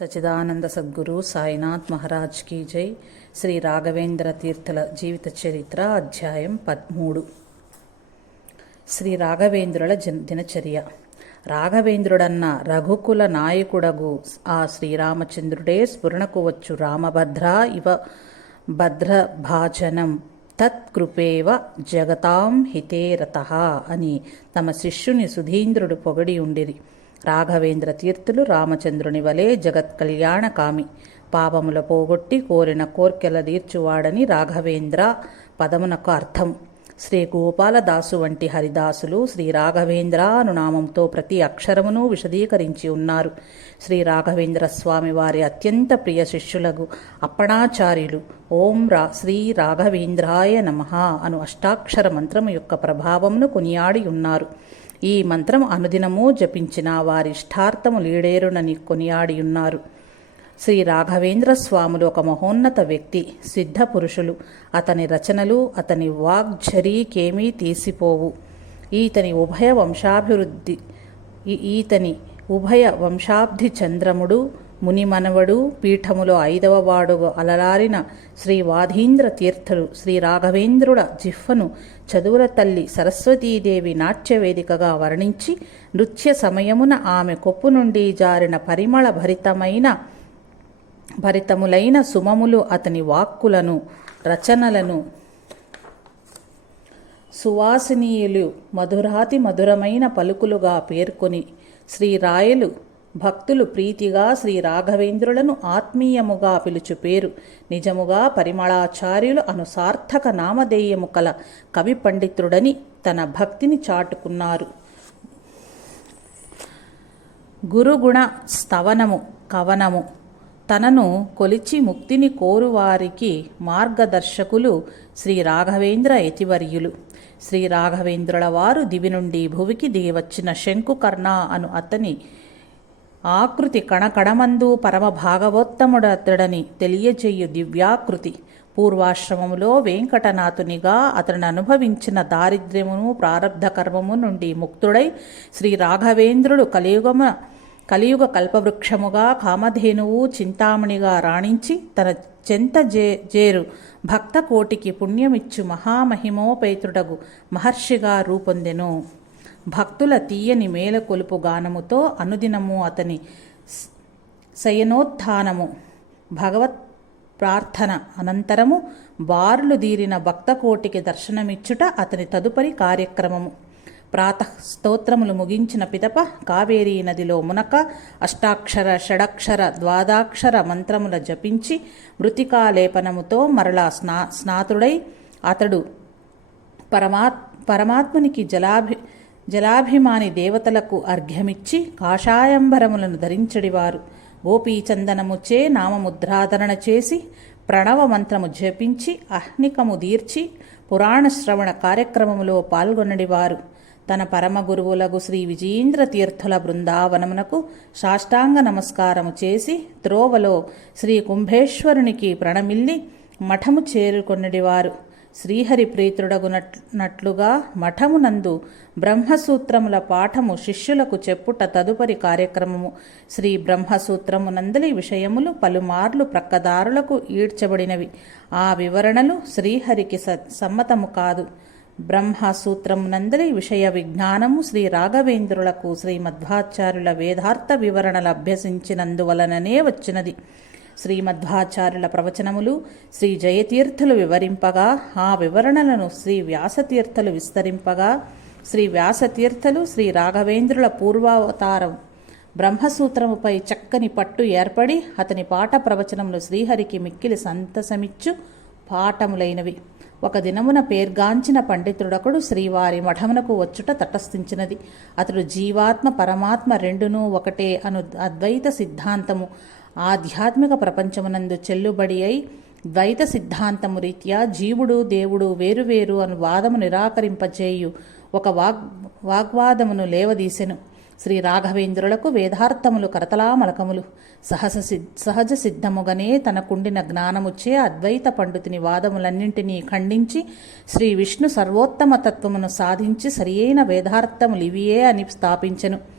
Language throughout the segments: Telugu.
సచిదానంద సద్గురు సాయినాథ్ మహారాజ్ కీ జై. శ్రీ రాఘవేంద్ర తీర్థల జీవిత చరిత్ర అధ్యాయం పదమూడు. శ్రీ రాఘవేంద్రుల దినచర్య. రాఘవేంద్రుడన్న రఘుకుల నాయకుడగు ఆ శ్రీరామచంద్రుడే స్ఫురణకు వచ్చు రామభద్ర ఇవ భద్రభాజనం. తత్కృపేవ జగతాం హితేరత అని తమ శిష్యుని సుధీంద్రుడు పొగడి ఉండిరి. రాఘవేంద్ర తీర్థులు రామచంద్రుని వలె జగత్ కళ్యాణకామి. పాపముల పోగొట్టి కోరిన కోర్కెల తీర్చువాడని రాఘవేంద్ర పదమునకు అర్థం. శ్రీ గోపాలదాసు వంటి హరిదాసులు శ్రీ రాఘవేంద్ర అను నామంతో ప్రతి అక్షరమును విశదీకరించి ఉన్నారు. శ్రీ రాఘవేంద్ర స్వామి వారి అత్యంత ప్రియ శిష్యులకు అప్పణాచార్యులు ఓం రా శ్రీ రాఘవేంద్రాయ నమ అను అష్టాక్షర మంత్రము యొక్క ప్రభావమును కొనియాడి ఉన్నారు. ఈ మంత్రం అనుదినము జపించిన వారి ఇష్టార్థము లీడేరునని కొనియాడియున్నారు. శ్రీ రాఘవేంద్ర స్వాములు ఒక మహోన్నత వ్యక్తి సిద్ధ పురుషులు. అతని రచనలు అతని వాగ్ఝరీకేమీ తీసిపోవు. ఈతని ఉభయ వంశాభివృద్ధి ఈతని ఉభయ వంశాబ్ది చంద్రముడు మునిమనవడు పీఠములో ఐదవ వాడుగు అలలారిన శ్రీ వాధీంద్ర తీర్థులు శ్రీ రాఘవేంద్రుడ జిహ్వను చదువుల తల్లి సరస్వతీదేవి నాట్యవేదికగా వర్ణించి నృత్య సమయమున ఆమె కొప్పు నుండి జారిన పరిమళ భరితమైన భరితములైన సుమములు అతని వాక్కులను రచనలను సువాసినీయులు మధురాతి మధురమైన పలుకులుగా పేర్కొని శ్రీరాయలు భక్తులు ప్రీతిగా శ్రీ రాఘవేంద్రులను ఆత్మీయముగా పిలుచు పేరు నిజముగా పరిమళాచార్యులు అనుసార్థక నామధేయము కల కవి పండితుడని తన భక్తిని చాటుకున్నారు. గురుగుణ స్తవనము కవనము. తనను కొలిచి ముక్తిని కోరువారికి మార్గదర్శకులు శ్రీ రాఘవేంద్ర యతివర్యులు. శ్రీ రాఘవేంద్రుల వారు దివి నుండి భువికి దిగివచ్చిన శంకుకర్ణ అను అతని ఆకృతి కణకణమందు పరమ భాగవోత్తముడతడని తెలియజేయు దివ్యాకృతి. పూర్వాశ్రమములో వెంకటనాథునిగా అతను అనుభవించిన దారిద్ర్యమును ప్రారంధ కర్మము నుండి ముక్తుడై శ్రీ రాఘవేంద్రుడు కలియుగమ కలియుగ కల్పవృక్షముగా కామధేనువు చింతామణిగా రాణించి తన చెంత జే జేరు భక్త కోటికి పుణ్యమిచ్చు మహామహిమోపేతుడగు మహర్షిగా రూపొందెను. భక్తుల తీయని మేలకొలుపు గానముతో అనుదినము అతని శయనోత్థానము. భగవత్ ప్రార్థన అనంతరము బారులు దీరిన భక్తకోటికి దర్శనమిచ్చుట అతని తదుపరి కార్యక్రమము. ప్రాతః స్తోత్రములు ముగించిన పిదప కావేరీ నదిలో మునక అష్టాక్షర షడక్షర ద్వాదాక్షర మంత్రముల జపించి మృతికాలేపనముతో మరలా స్నా స్నాతుడై అతడు పరమాత్ పరమాత్మునికి జలాభి జలాభిమాని దేవతలకు అర్ఘ్యమిచ్చి కాషాయంబరములను ధరించడివారు. గోపీచందనముచే నామముద్రాధరణ చేసి ప్రణవ మంత్రము జపించి అహ్నికము దీర్చి పురాణ శ్రవణ కార్యక్రమములో పాల్గొనడివారు. తన పరమ గురువులకు శ్రీ విజయేంద్ర తీర్థుల బృందావనమునకు సాష్టాంగ నమస్కారము చేసి త్రోవలో శ్రీ కుంభేశ్వరునికి ప్రణమిల్లి మఠము చేరుకొన్నడివారు శ్రీహరి ప్రీతుడగునట్లుగా మఠమునందు బ్రహ్మసూత్రముల పాఠము శిష్యులకు చెప్పుట తదుపరి కార్యక్రమము. శ్రీ బ్రహ్మసూత్రమునందలి విషయములు పలుమార్లు ప్రక్కదారులకు ఈడ్చబడినవి. ఆ వివరణలు శ్రీహరికి స సమ్మతము కాదు. బ్రహ్మసూత్రమునందలి విషయ విజ్ఞానము శ్రీ రాఘవేంద్రులకు శ్రీ మధ్వాచార్యుల వేదార్థ వివరణలు అభ్యసించినందువలననే వచ్చినది. శ్రీమధ్వాచార్యుల ప్రవచనములు శ్రీ జయతీర్థులు వివరింపగా ఆ వివరణలను శ్రీ వ్యాసతీర్థులు విస్తరింపగా శ్రీ వ్యాసతీర్థులు శ్రీ రాఘవేంద్రుల పూర్వావతారం బ్రహ్మసూత్రముపై చక్కని పట్టు ఏర్పడి అతని పాట ప్రవచనములు శ్రీహరికి మిక్కిలి సంతసమిచ్చు పాఠములైనవి. ఒక దినమున పేర్గాంచిన పండితుడొకడు శ్రీవారి మఠమునకు వచ్చుట తటస్థించినది. అతడు జీవాత్మ పరమాత్మ రెండునూ ఒకటే అను అద్వైత సిద్ధాంతము. ఆధ్యాత్మిక ప్రపంచమునందు చెల్లుబడి అయి ద్వైత సిద్ధాంతము రీత్యా జీవుడు దేవుడు వేరువేరు అను వాదము నిరాకరింపచేయు ఒక వాగ్ వాగ్వాదమును లేవదీసెను. శ్రీ రాఘవేంద్రులకు వేదార్థములు కరతలామలకములు సహజ సహజ సిద్ధముగానే తనకుండిన జ్ఞానముచ్చే అద్వైత పండితుని వాదములన్నింటినీ ఖండించి శ్రీ విష్ణు సర్వోత్తమ తత్వమును సాధించి సరియైన వేదార్థములు ఇవియే అని స్థాపించెను.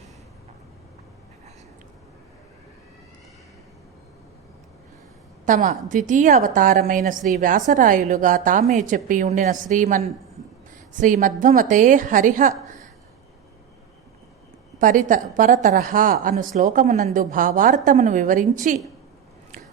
తమ ద్వితీయ అవతారమైన శ్రీ వ్యాసరాయులుగా తామే చెప్పి ఉండిన శ్రీమన్ శ్రీమధ్వమతే హరిహ పరిత పరతరహ అను శ్లోకమునందు భావార్థమును వివరించి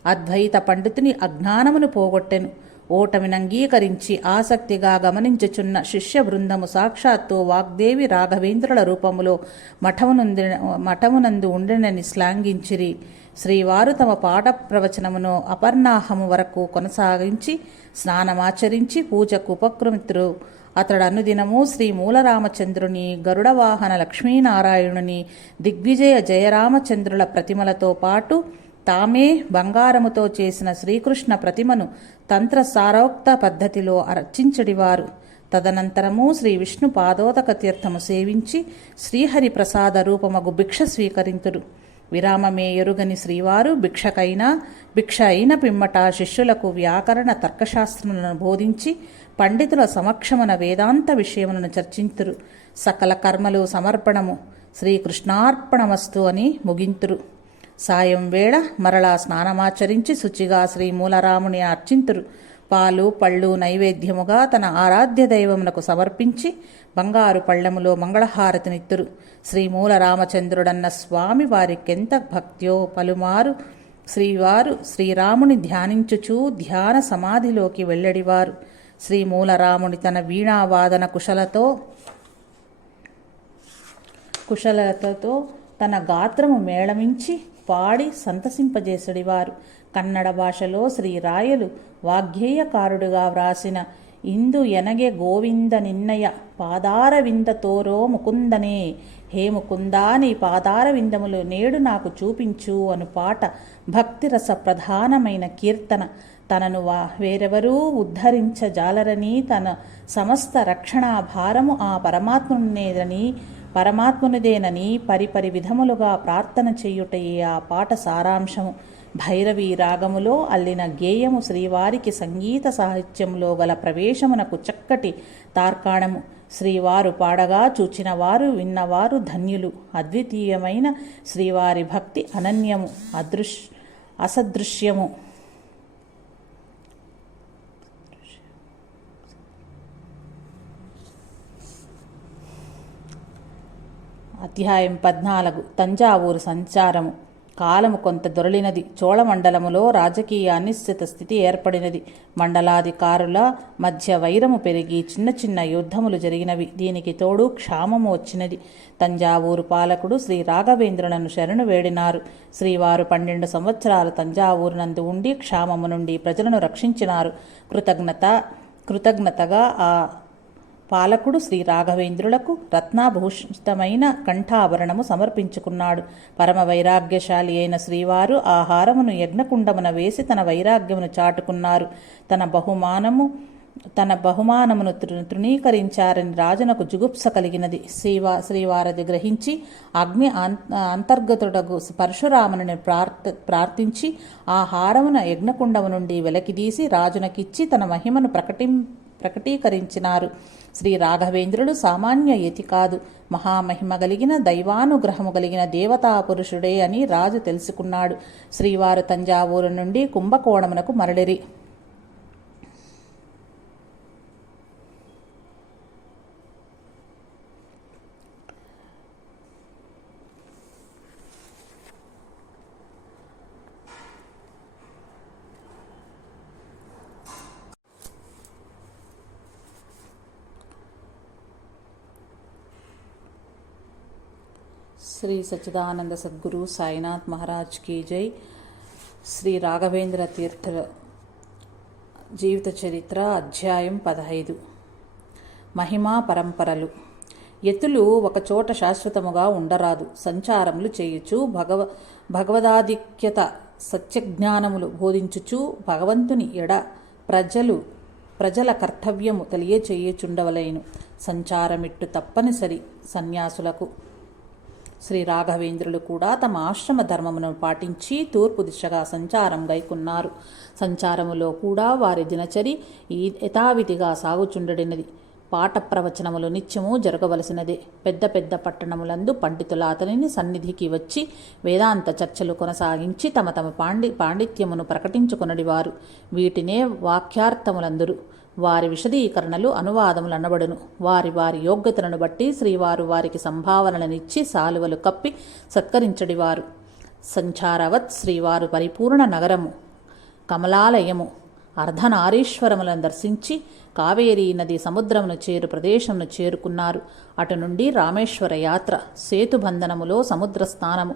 అద్వైత పండితుని అజ్ఞానమును పోగొట్టెను. ఓటమిని అంగీకరించి ఆసక్తిగా గమనించుచున్న శిష్య బృందము సాక్షాత్తు వాగ్దేవి రాఘవేంద్రుల రూపములో మఠమునందు మఠమునందు ఉండెనని శ్లాఘించిరి. శ్రీవారు తమ పాఠ ప్రవచనమును అపర్ణాహము వరకు కొనసాగించి స్నానమాచరించి పూజకు ఉపక్రమితురు. అతడు అనుదినము శ్రీ మూలరామచంద్రుని గరుడవాహన లక్ష్మీనారాయణుని దిగ్విజయ జయరామచంద్రుల ప్రతిమలతో పాటు తామే బంగారముతో చేసిన శ్రీకృష్ణ ప్రతిమను తంత్ర సారోక్త పద్ధతిలో అర్చించడివారు. తదనంతరము శ్రీ విష్ణు పాదోదక తీర్థము సేవించి శ్రీహరి ప్రసాద రూపమగు భిక్ష స్వీకరింతురు. విరామమే ఎరుగని శ్రీవారు భిక్షకైనా భిక్ష అయిన పిమ్మట శిష్యులకు వ్యాకరణ తర్కశాస్త్రములను బోధించి పండితుల సమక్షమున వేదాంత విషయములను చర్చింతురు. సకల కర్మలు సమర్పణము శ్రీకృష్ణార్పణమస్తు అని ముగింతురు. సాయం వేళ మరలా స్నానమాచరించి శుచిగా శ్రీ మూలరాముని అర్చింతురు. పాలు పళ్ళు నైవేద్యముగా తన ఆరాధ్య దైవమునకు సమర్పించి బంగారు పళ్ళములో మంగళహారతినిత్తురు శ్రీ మూల రామచంద్రుడన్న స్వామి వారికెంత భక్త్యో పలుమారు. శ్రీవారు శ్రీరాముని ధ్యానించుచూ ధ్యాన సమాధిలోకి వెళ్ళడివారు శ్రీ మూలరాముని తన వీణావాదన కుశలతో కుశలతతో తన గాత్రము మేళమించి పాడి సంతసింపజేసడివారు. కన్నడ భాషలో శ్రీరాయలు వాగ్గేయకారుడుగా వ్రాసిన ఇందు ఎనగే గోవింద నిన్నయ పాదార వింద తోరో ముకుందనే హే ముకుందా నీ పాదార విందములు నేడు నాకు చూపించు అను పాట భక్తిరస ప్రధానమైన కీర్తన. తనను వా వేరెవరూ ఉద్ధరించజాలరని తన సమస్త రక్షణా భారము ఆ పరమాత్మునిదని పరమాత్మునిదేనని పరిపరి విధములుగా ప్రార్థన చేయుటయే ఆ పాట సారాంశము. భైరవి రాగములో అల్లిన గేయము శ్రీవారికి సంగీత సాహిత్యంలో గల ప్రవేశమునకు చక్కటి తార్కాణము. శ్రీవారు పాడగా చూచినవారు విన్నవారు ధన్యులు. అద్వితీయమైన శ్రీవారి భక్తి అనన్యము. అదృశ్ అసదృశ్యము. అధ్యాయం పద్నాలుగు. తంజావూరు సంచారము. కాలము కొంత దొరలినది. చోళమండలములో రాజకీయ అనిశ్చిత స్థితి ఏర్పడినది. మండలాధికారుల మధ్య వైరము పెరిగి చిన్న చిన్న యుద్ధములు జరిగినవి. దీనికి తోడు క్షామము వచ్చినది. తంజావూరు పాలకుడు శ్రీ రాఘవేంద్రులను శరణు వేడినారు. శ్రీవారు పన్నెండు సంవత్సరాలు తంజావూరు నందు ఉండి క్షామము నుండి ప్రజలను రక్షించినారు. కృతజ్ఞత కృతజ్ఞతగా ఆ పాలకుడు శ్రీ రాఘవేంద్రులకు రత్నాభూషితమైన కంఠాభరణము సమర్పించుకున్నాడు. పరమ వైరాగ్యశాలి అయిన శ్రీవారు ఆహారమును యజ్ఞకుండమున వేసి తన వైరాగ్యమును చాటుకున్నారు. తన బహుమానము తన బహుమానమును తృ- తృణీకరించారని రాజునకు జుగుప్స కలిగినది. శ్రీవా శ్రీవారది గ్రహించి అగ్ని అం- అంతర్గతుడగు పరశురాముని ప్రార్థ ప్రార్థించి ఆ హారమున యజ్ఞకుండము నుండి వెలకిదీసి రాజునకిచ్చి తన మహిమను ప్రకటిం ప్రకటీకరించినారు. శ్రీ రాఘవేంద్రుడు సామాన్య యతి కాదు. మహామహిమ కలిగిన దైవానుగ్రహము కలిగిన దేవతా పురుషుడే అని రాజు తెలుసుకున్నాడు. శ్రీవారు తంజావూరు నుండి కుంభకోణమునకు మరలిరి. శ్రీ సచ్చిదానంద సద్గురు సాయినాథ్ మహారాజ్ కీ జై. శ్రీ రాఘవేంద్ర తీర్థ జీవిత చరిత్ర అధ్యాయం పదహైదు. మహిమా పరంపరలు. ఎత్తులు ఒకచోట శాశ్వతముగా ఉండరాదు. సంచారములు చేయుచు భగవ భగవదాధిక్యత సత్యజ్ఞానములు బోధించుచు భగవంతుని ఎడ ప్రజలు ప్రజల కర్తవ్యము తెలియచేయుచుండవలేను. సంచారమిట్టు తప్పనిసరి సన్యాసులకు. శ్రీ రాఘవేంద్రులు కూడా తమ ఆశ్రమ ధర్మమును పాటించి తూర్పు దిశగా సంచారం గైకున్నారు. సంచారములో కూడా వారి దినచరి ఈ యథావిధిగా సాగుచుండడినది. పాఠ ప్రవచనములు నిత్యము జరగవలసినదే. పెద్ద పెద్ద పట్టణములందు పండితుల అతనిని సన్నిధికి వచ్చి వేదాంత చర్చలు కొనసాగించి తమ తమ పాండి పాండిత్యమును ప్రకటించుకొనడివారు. వీటినే వాక్యార్థములందరూ. వారి విశదీకరణలు అనువాదములు అనబడును వారి వారి యోగ్యతలను బట్టి శ్రీవారు వారికి సంభావనలనిచ్చి సాలువలు కప్పి సత్కరించడివారు. సంచారవత్ శ్రీవారు పరిపూర్ణ నగరము కమలాలయము అర్ధనారీశ్వరములను దర్శించి కావేరీ నది సముద్రమును చేరు ప్రదేశమును చేరుకున్నారు. అటు నుండి రామేశ్వర యాత్ర సేతుబంధనములో సముద్ర స్నానము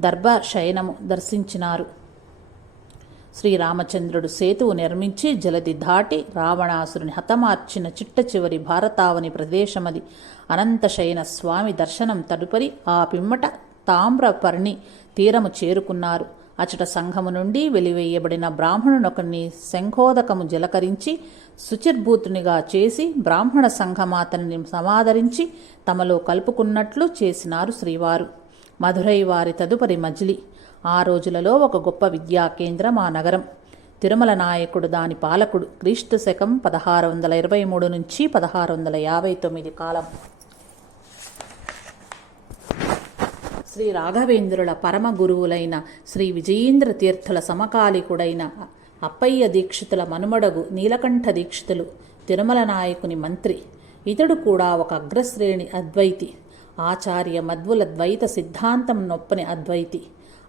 దర్భశయనము దర్శించినారు. శ్రీరామచంద్రుడు సేతువు నిర్మించి జలది దాటి రావణాసురుని హతమార్చిన చిట్ట చివరి భారతావని ప్రదేశమది. అనంతశయన స్వామి దర్శనం తదుపరి ఆ పిమ్మట తామ్రపర్ణి తీరము చేరుకున్నారు. అచట సంఘము నుండి వెలివేయబడిన బ్రాహ్మణునొకని శంఖోదకము జలకరించి శుచిర్భూతునిగా చేసి బ్రాహ్మణ సంఘమాతని సమాదరించి తమలో కలుపుకున్నట్లు చేసినారు శ్రీవారు. మధురై వారి తదుపరి మజిలి. ఆ రోజులలో ఒక గొప్ప విద్యా కేంద్రం ఆ నగరం. తిరుమల నాయకుడు దాని పాలకుడు క్రీస్తు శకం పదహారు వందల ఇరవై మూడు నుంచి పదహారు వందల యాభై తొమ్మిది కాలం. శ్రీ రాఘవేంద్రుల పరమ గురువులైన శ్రీ విజయేంద్ర తీర్థుల సమకాలికుడైన అప్పయ్య దీక్షితుల మనుమడగు నీలకంఠ దీక్షితులు తిరుమల నాయకుని మంత్రి ఇతడు కూడా ఒక అగ్రశ్రేణి అద్వైతి ఆచార్య మధ్వుల ద్వైత సిద్ధాంతం నొప్పని అద్వైతి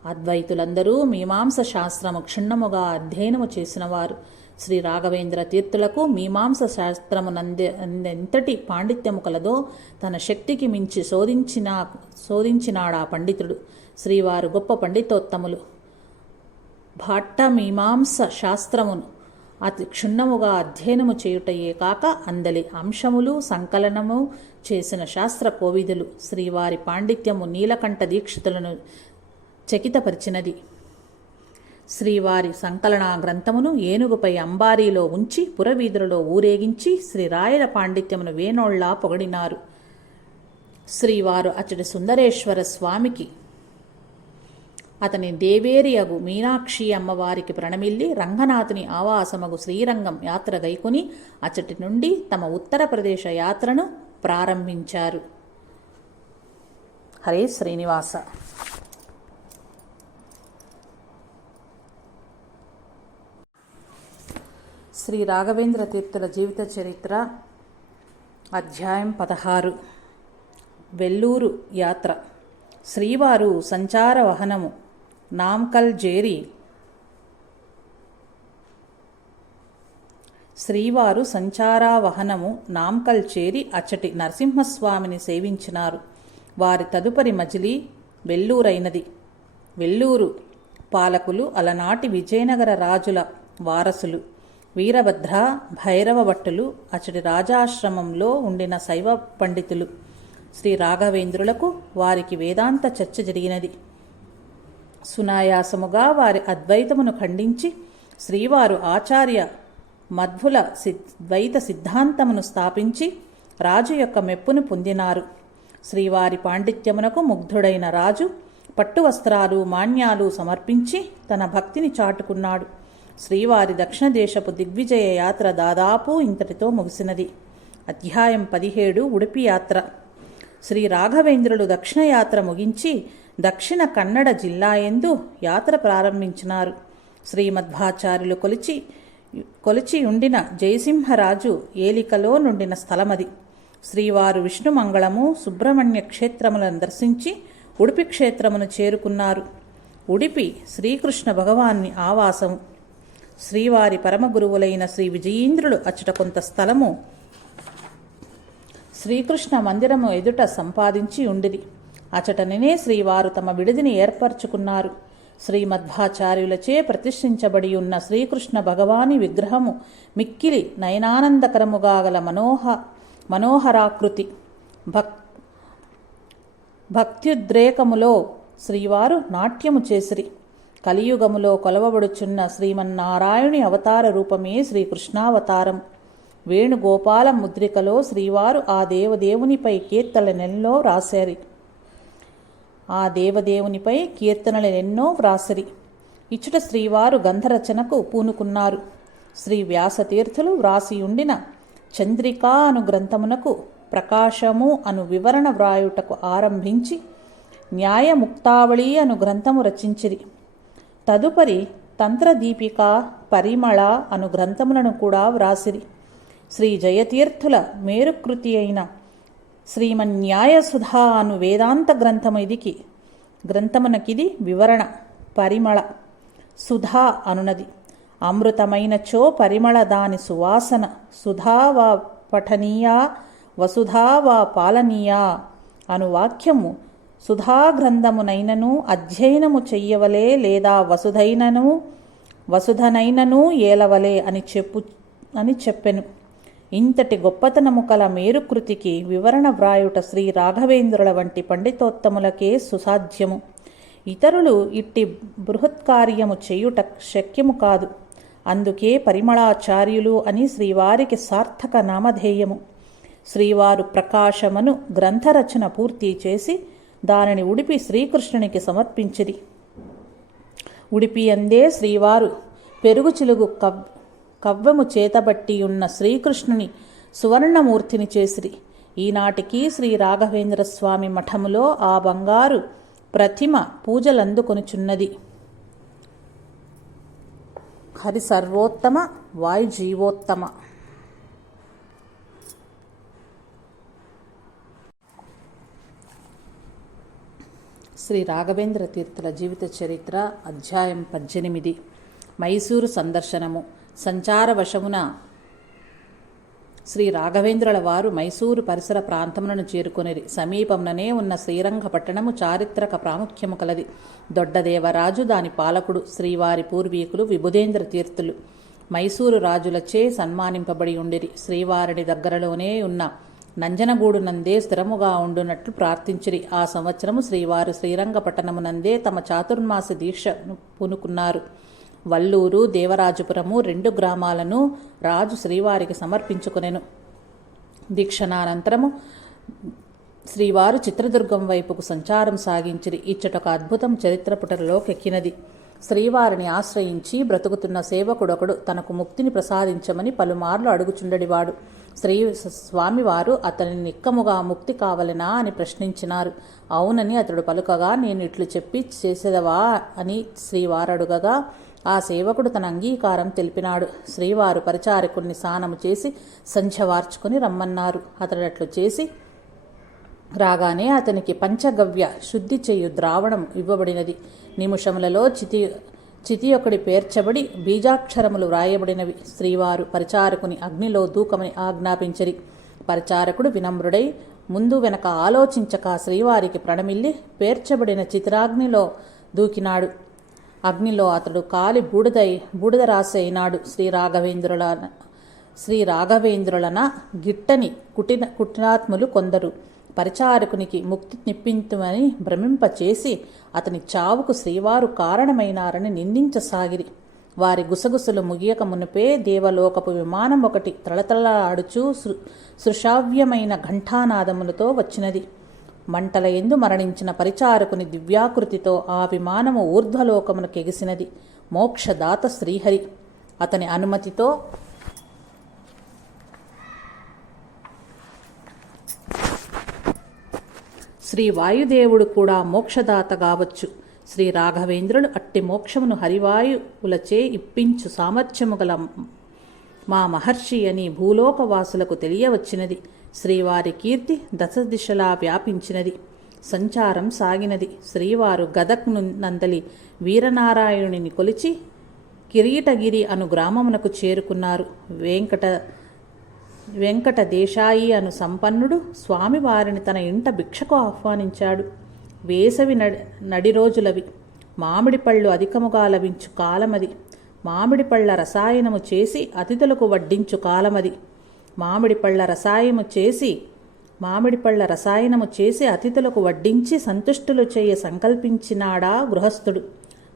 అద్వైతులందరూ మీమాంస శాస్త్రము క్షుణ్ణముగా అధ్యయనము చేసినవారు. శ్రీ రాఘవేంద్ర తీర్థులకు మీమాంస శాస్త్రమునందె ఎంతటి పాండిత్యము కలదో తన శక్తికి మించి శోధించిన శోధించినాడా పండితుడు? శ్రీవారు గొప్ప పండితోత్తములు. భాట్ట మీమాంస శాస్త్రమును అతి క్షుణ్ణముగా అధ్యయనము చేయుటయే కాక అందలి అంశములు సంకలనము చేసిన శాస్త్ర కోవిదులు. శ్రీవారి పాండిత్యము నీలకంఠ దీక్షితులను చకితపరిచినది. శ్రీవారి సంకలన గ్రంథమును ఏనుగుపై అంబారీలో ఉంచి పురవీధులలో ఊరేగించి శ్రీ రాయల పాండిత్యమును వేణోళ్ళా పొగడినారు. శ్రీవారు అతడి సుందరేశ్వర స్వామికి అతని దేవేరియగు మీనాక్షి అమ్మవారికి ప్రణమిల్లి రంగనాథుని ఆవాసమగు శ్రీరంగం యాత్ర గైకొని అచ్చటి నుండి తమ ఉత్తరప్రదేశ యాత్రను ప్రారంభించారు. హరే శ్రీనివాస. శ్రీ రాఘవేంద్ర తీర్థుల జీవిత చరిత్ర అధ్యాయం పదహారు. వెల్లూరు యాత్ర. శ్రీవారు సంచార వహనము. నామ్కల్ జేరి. శ్రీవారు సంచారావహనము నామ్కల్ చేరి అచ్చటి నరసింహస్వామిని సేవించినారు. వారి తదుపరి మజిలీ వెల్లూరైనది. వెల్లూరు పాలకులు అలనాటి విజయనగర రాజుల వారసులు. వీరభద్ర భైరవ భట్టులు అచటి రాజాశ్రమంలో ఉండిన శైవ పండితులు. శ్రీ రాఘవేంద్రులకు వారికి వేదాంత చర్చ జరిగినది. సునాయాసముగా వారి అద్వైతమును ఖండించి శ్రీవారు ఆచార్య మధ్వుల ద్వైత సిద్ధాంతమును స్థాపించి రాజు యొక్క మెప్పును పొందినారు. శ్రీవారి పాండిత్యమునకు ముగ్ధుడైన రాజు పట్టు వస్త్రాలు మాన్యాలు సమర్పించి తన భక్తిని చాటుకున్నాడు. శ్రీవారి దక్షిణ దేశపు దిగ్విజయ యాత్ర దాదాపు ఇంతటితో ముగిసినది. అధ్యాయం పదిహేడు ఉడిపి యాత్ర. శ్రీ రాఘవేంద్రులు దక్షిణ యాత్ర ముగించి దక్షిణ కన్నడ జిల్లా ఎందు యాత్ర ప్రారంభించినారు. శ్రీమధ్వాచార్యులు కొలిచి కొలిచి ఉండిన జయసింహరాజు ఏలికలో నుండిన స్థలమది. శ్రీవారు విష్ణుమంగళము సుబ్రహ్మణ్య క్షేత్రములను దర్శించి ఉడిపి క్షేత్రమును చేరుకున్నారు. ఉడిపి శ్రీకృష్ణ భగవాన్ని ఆవాసము. శ్రీవారి పరమగురువులైన శ్రీ విజయీంద్రుడు అచ్చట కొంత స్థలము. శ్రీకృష్ణ మందిరము ఎదుట సంపాదించి ఉండిది అచటనే శ్రీవారు తమ విడిదిని ఏర్పరచుకున్నారు. శ్రీమధ్వాచార్యులచే ప్రతిష్ఠించబడి ఉన్న శ్రీకృష్ణ భగవాని విగ్రహము మిక్కిలి నయనానందకరముగా గల మనోహ మనోహరాకృతి. భక్ భక్త్యుద్రేకములో శ్రీవారు నాట్యము చేసిరి. కలియుగములో కొలవబడుచున్న శ్రీమన్నారాయణి అవతార రూపమే శ్రీకృష్ణావతారం. వేణుగోపాల ముద్రికలో శ్రీవారు ఆ దేవదేవునిపై కీర్తనలెన్నో వ్రాసారి ఆ దేవదేవునిపై కీర్తనలెన్నో వ్రాసిరి. ఇచ్చుట శ్రీవారు గంధరచనకు పూనుకున్నారు. శ్రీ వ్యాసతీర్థులు వ్రాసి ఉండిన చంద్రికా అను గ్రంథమునకు ప్రకాశము అను వివరణ వ్రాయుటకు ఆరంభించి న్యాయముక్తావళి అను గ్రంథము రచించిరి. తదుపరి తంత్రదీపిక పరిమళ అను గ్రంథములను కూడా వ్రాసిరి. శ్రీ జయతీర్థుల మేరుకృతి అయిన శ్రీమన్యాయసుధా అను వేదాంత గ్రంథము ఇదికి. గ్రంథమునకిది వివరణ పరిమళ సుధా అనునది. అమృతమైనచో పరిమళ దాని సువాసన సుధా వా పఠనీయా వసుధా వా పాలనీయా అను వాక్యము సుధా గ్రంథమునైనను అధ్యయనము చెయ్యవలే లేదా వసుధైనను వసుధనైనను ఏలవలే అని చెప్పు అని చెప్పెను. ఇంతటి గొప్పతనము కల మేరుకృతికి వివరణ వ్రాయుట శ్రీ రాఘవేంద్రుల వంటి పండితోత్తములకే సుసాధ్యము. ఇతరులు ఇట్టి బృహత్కార్యము చేయుట శక్యము కాదు. అందుకే పరిమళాచార్యులు అని శ్రీవారికి సార్థక నామధేయము. శ్రీవారు ప్రకాశమను గ్రంథరచన పూర్తి చేసి దానిని ఉడిపి శ్రీకృష్ణునికి సమర్పించిరి. ఉడిపి అందే శ్రీవారు పెరుగు చిలుగు కవ్ కవ్వము చేతబట్టి ఉన్న శ్రీకృష్ణుని సువర్ణమూర్తిని చేసిరి. ఈనాటికి శ్రీ రాఘవేంద్ర స్వామి మఠములో ఆ బంగారు ప్రతిమ పూజలందుకొనుచున్నది హరి సర్వోత్తమ వాయు శ్రీ రాఘవేంద్ర తీర్థుల జీవిత చరిత్ర అధ్యాయం పద్దెనిమిది. మైసూరు సందర్శనము. సంచార వశమున శ్రీ రాఘవేంద్రుల వారు మైసూరు పరిసర ప్రాంతములను చేరుకొనిరి. సమీపంలోనే ఉన్న శ్రీరంగపట్టణము చారిత్రక ప్రాముఖ్యము కలది. దొడ్డదేవరాజు దాని పాలకుడు శ్రీవారి పూర్వీకులు విభుదేంద్ర తీర్థులు. మైసూరు రాజులచే సన్మానింపబడి ఉండిరి. శ్రీవారిని దగ్గరలోనే ఉన్న నంజనగూడు నందే స్థిరముగా ఉండునట్లు ప్రార్థించిరి. ఆ సంవత్సరము శ్రీవారు శ్రీరంగపట్టణమునందే తమ చాతుర్మాస దీక్షను పూనుకున్నారు. వల్లూరు దేవరాజపురము రెండు గ్రామాలను రాజు శ్రీవారికి సమర్పించుకునెను. దీక్షణానంతరము శ్రీవారు చిత్రదుర్గం వైపుకు సంచారం సాగించిరి. ఇచ్చటొక అద్భుతం చరిత్ర పుటలలోకెక్కినది. శ్రీవారిని ఆశ్రయించి బ్రతుకుతున్న సేవకుడొకడు తనకు ముక్తిని ప్రసాదించమని పలుమార్లు అడుగుచుండడివాడు. శ్రీ స్వామివారు అతని నిక్కముగా ముక్తి కావలనా అని ప్రశ్నించినారు. అవునని అతడు పలుకగా నేను ఇట్లు చెప్పి చేసేదవా అని శ్రీవారు అడుగగా ఆ సేవకుడు తన అంగీకారం తెలిపినాడు. శ్రీవారు పరిచారకుల్ని స్నానము చేసి సంధ్య వార్చుకుని రమ్మన్నారు. అట్లు చేసి రాగానే అతనికి పంచగవ్య శుద్ధి చేయు ద్రావణం ఇవ్వబడినది. నిమిషములలో చితి చితి ఒకటి పేర్చబడి బీజాక్షరములు వ్రాయబడినవి. శ్రీవారు పరిచారకుని అగ్నిలో దూకమని ఆజ్ఞాపించరి. పరిచారకుడు వినమ్రుడై ముందు వెనక ఆలోచించక శ్రీవారికి ప్రణమిల్లి పేర్చబడిన చితిరాగ్నిలో దూకినాడు. అగ్నిలో అతడు కాలి బూడిదై బూడిద రాసి అయినాడు. శ్రీ రాఘవేంద్రుల శ్రీ రాఘవేంద్రులన గిట్టని కుటిన కుటినాత్ములు కొందరు. పరిచారకునికి ముక్తి నిప్పింతుమని భ్రమింపచేసి అతని చావుకు శ్రీవారు కారణమైనారని నిందించసాగిరి. వారి గుసగుసలు ముగియక మునిపే దేవలోకపు విమానం ఒకటి తళతళలాడుచూ సృ సృశావ్యమైన ఘంటానాదములతో వచ్చినది. మంటల ఎందు మరణించిన పరిచారకుని దివ్యాకృతితో ఆ విమానము ఊర్ధ్వలోకమునకెగిసినది. మోక్షదాత శ్రీహరి. అతని అనుమతితో శ్రీ వాయుదేవుడు కూడా మోక్షదాత కావచ్చు. శ్రీ రాఘవేంద్రుడు అట్టి మోక్షమును హరివాయువులచే ఇప్పించు సామర్థ్యము గల మా మహర్షి అని భూలోకవాసులకు తెలియవచ్చినది. శ్రీవారి కీర్తి దశ దిశలా వ్యాపించినది. సంచారం సాగినది. శ్రీవారు గదక్ నందలి వీరనారాయణుని కొలిచి కిరీటగిరి అను గ్రామమునకు చేరుకున్నారు. వెంకట వెంకట దేశాయి అను సంపన్నుడు స్వామివారిని తన ఇంట భిక్షకు ఆహ్వానించాడు. వేసవి నడి నడి రోజులవి. మామిడి పళ్ళు అధికముగా లభించు కాలమది. మామిడి పళ్ళ రసాయనము చేసి అతిథులకు వడ్డించు కాలమది. మామిడి పళ్ళ రసాయనము చేసి మామిడి పళ్ళ రసాయనము చేసి అతిథులకు వడ్డించి సంతుష్టులు చేయ సంకల్పించినాడా గృహస్థుడు.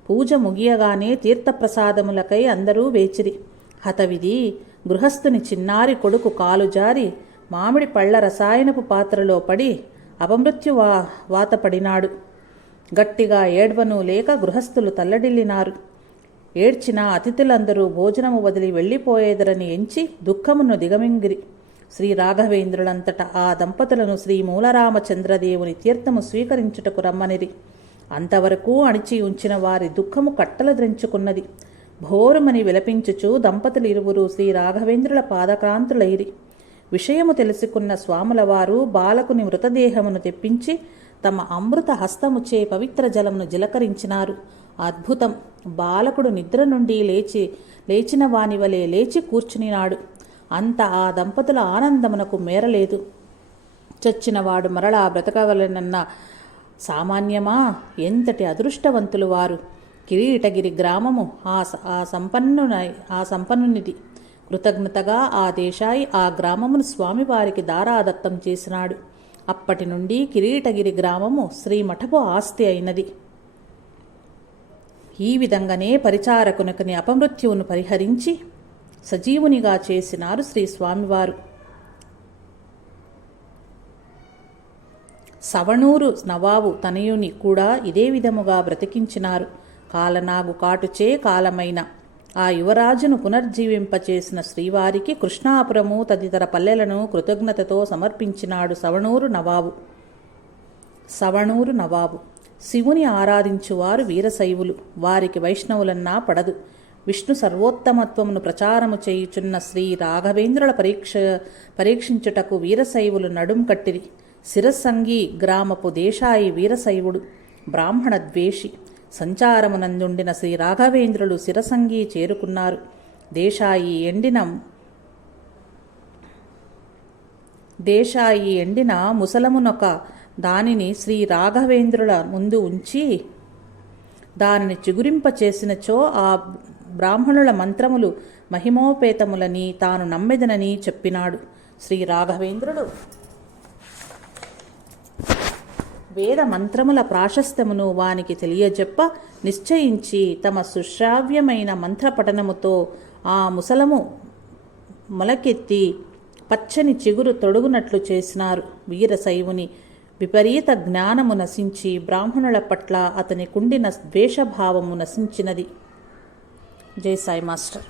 పూజ ముగియగానే తీర్థప్రసాదములకై అందరూ వేచిరి. హతవిధి గృహస్థుని చిన్నారి కొడుకు కాలు జారి మామిడి పళ్ళ రసాయనపు పాత్రలో పడి అపమృత్యు వా వాతపడినాడు గట్టిగా ఏడ్వను లేక గృహస్థులు తల్లడిల్లినారు. ఏడ్చిన అతిథులందరూ భోజనము వదిలి వెళ్ళిపోయేదరని ఎంచి దుఃఖమును దిగమింగిరి. శ్రీ రాఘవేంద్రులంతట ఆ దంపతులను శ్రీ మూలరామచంద్రదేవుని తీర్థము స్వీకరించుటకు రమ్మనిరి. అంతవరకు అణిచి ఉంచిన వారి దుఃఖము కట్టలు ద్రెంచుకున్నది భోరుమని విలపించుచు దంపతులు ఇరువురు శ్రీ రాఘవేంద్రుల పాదక్రాంతులైరి. విషయము తెలుసుకున్న స్వాముల వారు బాలకుని మృతదేహమును తెప్పించి తమ అమృత హస్తముచే పవిత్ర జలమును జిలకరించినారు. అద్భుతం! బాలకుడు నిద్ర నుండి లేచి లేచిన వాని వలె లేచి కూర్చునినాడు. అంత ఆ దంపతుల ఆనందమునకు మేరలేదు. చచ్చినవాడు మరలా బ్రతకగలనన్న సామాన్యమా? ఎంతటి అదృష్టవంతులు వారు! కిరీటగిరి గ్రామము ఆ స- ఆ సంపన్నున ఆ సంపన్నునిది. కృతజ్ఞతగా ఆ దేశాయి ఆ గ్రామమును స్వామివారికి దారాదత్తం చేసినాడు. అప్పటి నుండి కిరీటగిరి గ్రామము శ్రీమఠపు ఆస్తి అయినది. ఈ విధంగానే పరిచారకునకుని అపమృత్యువును పరిహరించి సజీవునిగా చేసినారు శ్రీ స్వామివారు. సవణూరు నవాబు తనయుని కూడా ఇదే విధముగా బ్రతికించినారు. కాలనాగు కాటుచే కాలమైన. ఆ యువరాజును పునర్జీవింపచేసిన శ్రీవారికి కృష్ణాపురము తదితర పల్లెలను కృతజ్ఞతతో సమర్పించినాడు సవణూరు నవాబు. సవణూరు నవాబు. శివుని ఆరాధించువారు వీరశైవులు. వారికి వైష్ణవులన్నా పడదు. విష్ణు సర్వోత్తమత్వమును ప్రచారము చేయుచున్న శ్రీ రాఘవేంద్రుల పరీక్ష పరీక్షించుటకు వీరశైవులు నడుం కట్టిరి. శిరసంగి గ్రామపు దేశాయి వీరశైవుడు. బ్రాహ్మణ ద్వేషి. సంచారమునందుండిన శ్రీ రాఘవేంద్రులు శిరసంగి చేరుకున్నారు. దేశాయి ఎండిన దేశాయి ఎండిన ముసలమునొక దానిని శ్రీ రాఘవేంద్రుల ముందు ఉంచి దానిని చిగురింప చేసినచో ఆ బ్రాహ్మణుల మంత్రములు మహిమోపేతములని తాను నమ్మెదనని చెప్పినాడు. శ్రీ రాఘవేంద్రుడు వేద మంత్రముల ప్రాశస్త్యమును వానికి తెలియజెప్ప నిశ్చయించి తమ సుశ్రావ్యమైన మంత్రపఠనముతో ఆ ముసలము మొలకెత్తి పచ్చని చిగురు తొడుగునట్లు చేసినారు. వీరశైవుని విపరీత జ్ఞానము నశించి బ్రాహ్మణుల పట్ల అతని కుండిన ద్వేషభావము నశించినది. జై సాయి మాస్టర్.